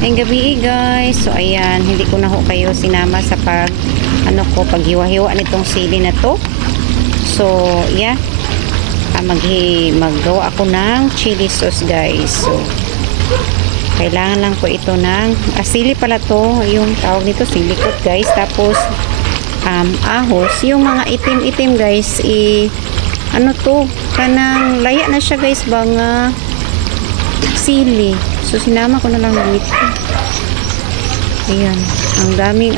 Ngayong gabi guys. So ayan, hindi ko na ho kayo sinama sa paghiwa-hiwa nitong sili na to. So yeah, maggawa ako ng chili sauce guys. So kailangan lang ko ito ng sili pala to, yung tawag nito silikot guys. Tapos ahos, yung mga itim-itim guys, ano to, kanang laya na siya guys, banga sili. So sinama ko na lang dito. Ayan, ang daming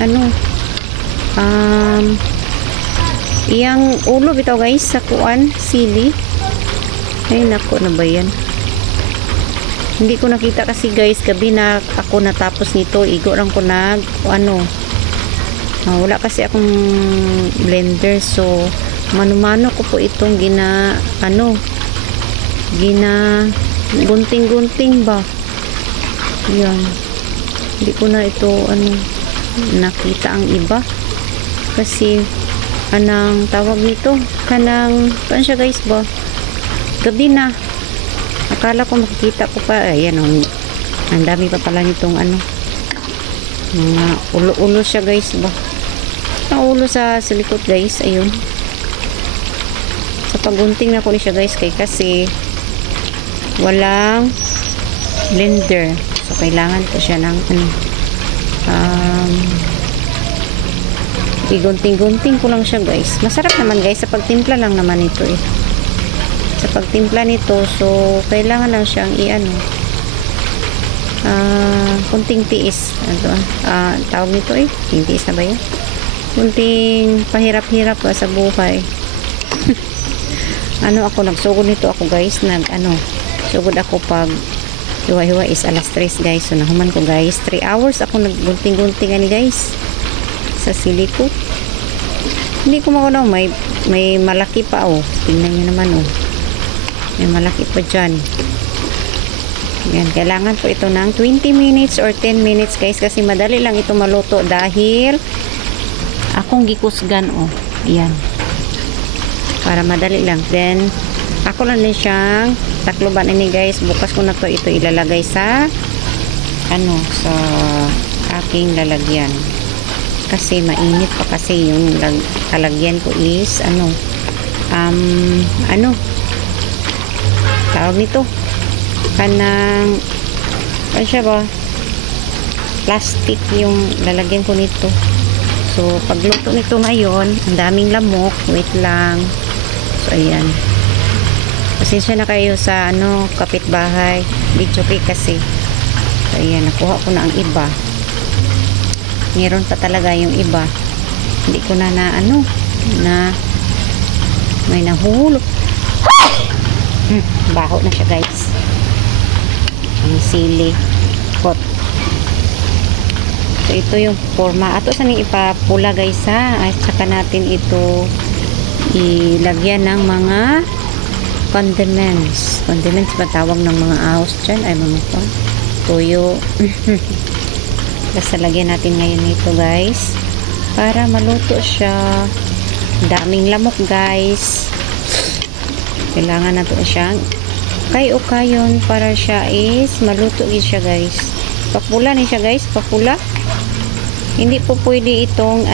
iyang ulo bitaw guys sa kuan sili. Ay nako, na ba yan? Hindi ko nakita kasi guys, gabi na ako natapos nito. Igo lang ko wala kasi akong blender, so mano-mano ko po itong gunting-gunting ba. Yan, hindi ko na ito nakita ang iba kasi anang tawag nito, kanang siya guys ba, gabi na akala ko makikita ko pa. Ayan, ang dami pa pala nitong mga ulo-ulo siya guys ba. Ang ulo sa silikot guys, ayun. Sa pagunting na ko ni siya guys kasi walang blender. So kailangan ko siya ng igunting-gunting ko lang siya guys. Masarap naman guys, sa pagtimpla lang naman ito sa pagtimpla nito. So kailangan lang siyang kunting tiis. Tawag nito tiis na ba yun? Kunting pahirap-hirap sa buhay. Ako nagsugod nito ako guys, sugod ako pag hiwa-hiwa is alas 3 guys. So nahuman ko guys, 3 hours ako naggunting-gunting guys sa siliko. Hindi ko makunaw, may malaki pa tingnan nyo naman may malaki pa dyan. Yan, kailangan po ito ng 20 minutes or 10 minutes guys, kasi madali lang ito maluto dahil akong gikusgan yan, para madali lang. Then ako lang din siyang takloban ini guys. Bukas ko na ito ilalagay sa sa aking lalagyan kasi mainit pa, kasi yung lalagyan ko is tawag nito, kanang siya ba, plastic yung lalagyan ko nito. So pagluto nito ngayon, ang daming lamok. Wait lang. So ayan, pasensya na kayo sa kapitbahay, video kasi. So ayan, nakuha ko na ang iba. Meron pa talaga yung iba, hindi ko na may nahulog. Baho na siya guys, ang sili hot. So ito yung forma ato sa ning ipapula guys at saka natin ito ilagyan ng mga condiments ba tawag ng mga ahos dyan, ay mga toyo. Basta lagyan natin ngayon ito guys para maluto siya. Daming lamok guys, kailangan natin siyang kayo-kayon para siya is maluto siya guys. Papula ni siya guys, papula. Hindi po pwede itong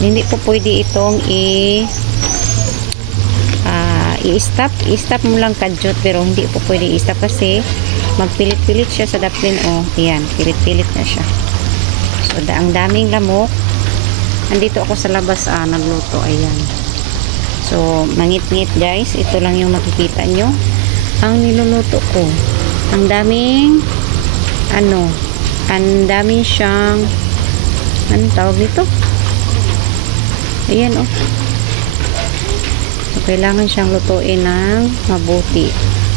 hindi po pwede itong i-stop mo lang kadyot, pero hindi po pwede i-stop kasi magpilit-pilit siya sa daplin. Ayan, pilit-pilit na siya. So ang daming lamok. Andito ako sa labas nagluto. Ayan, so mangit-ngit guys. Ito lang yung makikita nyo ang niluluto ko. Ang daming ang daming siyang tawag nito. Ayan so kailangan siyang lutuin ng mabuti,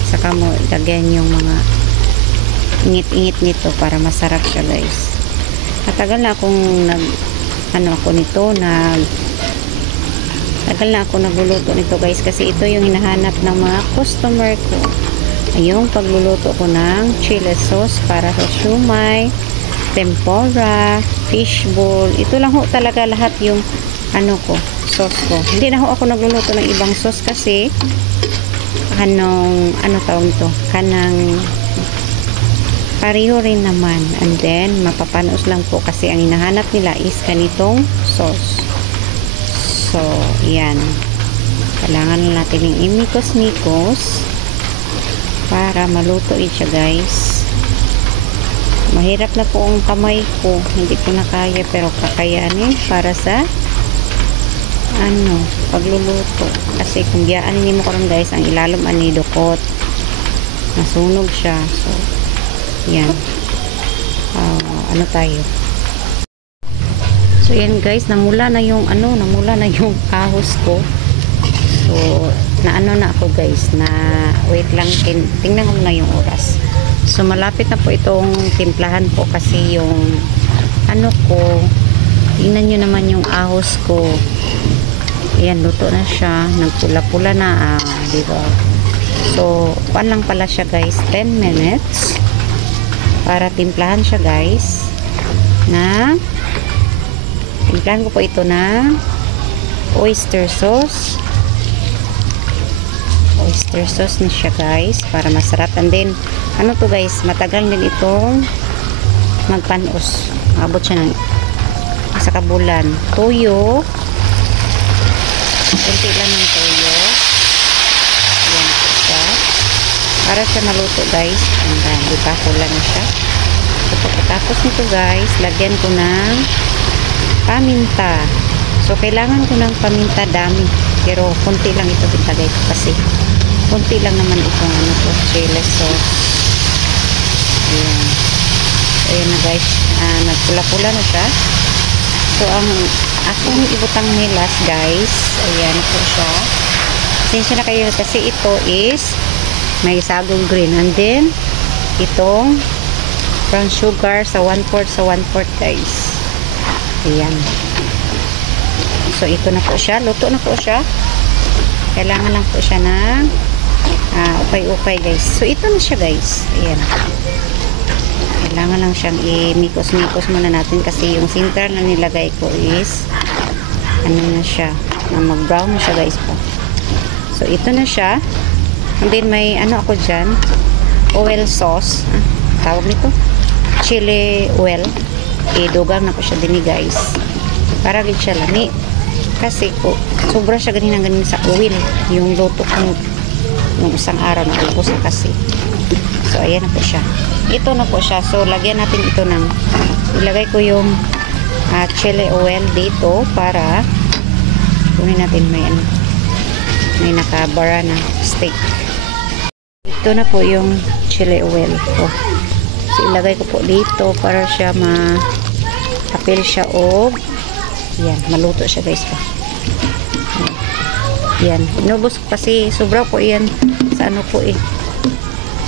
saka mo lagyan yung mga ingit-ingit nito para masarap siya guys. Matagal na akong tagal na ako nagluluto nito guys, kasi ito yung hinahanap ng mga customer ko, yung pagluluto ko ng chili sauce para sa shumai, tempura, fishball. Ito lang talaga lahat yung sauce ko. Hindi na ako nagluluto ng ibang sauce kasi tawag nito, kanang pareho rin naman. And then, mapapanos lang po kasi ang hinahanap nila is ganitong sauce. So, yan. Kailangan natin yung imikos-mikos para maluto siya, guys. Mahirap na po ang kamay ko. Hindi ko na kaya, pero kakayanin para sa pagluluto. Kasi kung giyaanin mo karon guys, ang ilalom ani dukot. Nasunog siya. So, yan. Ano tayo? So, yan guys, namula na yung ahos ko. So, na ako guys, na wait lang, tingnan ko na yung oras. So, malapit na po itong timplahan po kasi yung tingnan nyo naman yung ahos ko. Ayan, luto na siya. Nagpula-pula na, diba? So, pan lang pala siya guys, 10 minutes para timplahan siya guys timplahan ko po ito na oyster sauce na siya guys para masarap. And then to guys, matagal din itong magpanos, abot siya ng sa kabulan. Toyo, kunti lang ng toyo, yan po siya para siya maluto guys. And ipakula na siya. So pagkatapos nito guys, lagyan ko ng paminta. So kailangan ko ng paminta dami, pero kunti lang ito itagay ko kasi kunti lang naman itong chili sauce. Ayan. So ayan na guys, nagpula-pula na siya. So ang akong ibutang nilas guys, ayan po siya. Pasensya na kayo kasi ito is may sagong green, and then itong brown sugar sa 1/4 guys. Ayan. So ito na po siya, luto na po siya. Kailangan lang po siya ng ukay-ukay guys. So ito na siya guys. Ayan. Kailangan lang siyang i-mikos-mikos muna natin kasi yung center na nilagay ko is na siya, mag-brown na siya guys po. So ito na siya. And then may ako dyan, oil sauce, tawag nito, chili oil. Dugang na ko siya din guys para gid siya lami kasi sobra siya ganin sa oil yung luto ko yung isang araw na ubos na kasi. So ayan na po siya, ito na po siya. So lagyan natin ito ng, ilagay ko yung chili oil dito para kunin natin may nakabara na steak. Ito na po yung chili oil ko. So ilagay ko po dito para siya apil siya yan, maluto siya guys pa. Yan, inubos ko kasi sobra po yan sa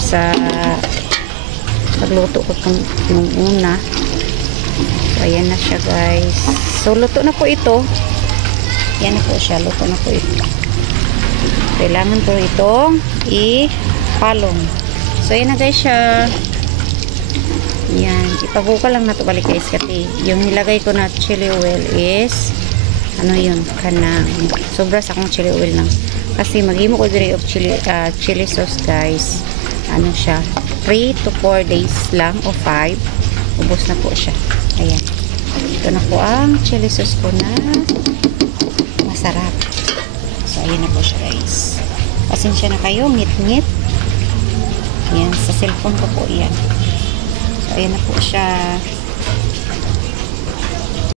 sa pagluto ko nung una. So ayan na siya guys. So luto na po ito. Yan na po siya, luto na po ito. Kailangan po itong ipalong. So ayan na guys siya. Yan, ipabuka lang na ito balik guys kasi yung nilagay ko na chili oil is yun, kanang sobra sa akong chili oil lang kasi maghimo ko dire of chili sauce guys. Siya 3 to 4 days lang o 5, ubos na po siya. Ayan, ito na po ang chili sauce ko na masarap. So ayan na po siya guys, pasensya na kayo, ngit-ngit yan sa cellphone ko po yan. Ayan na po siya.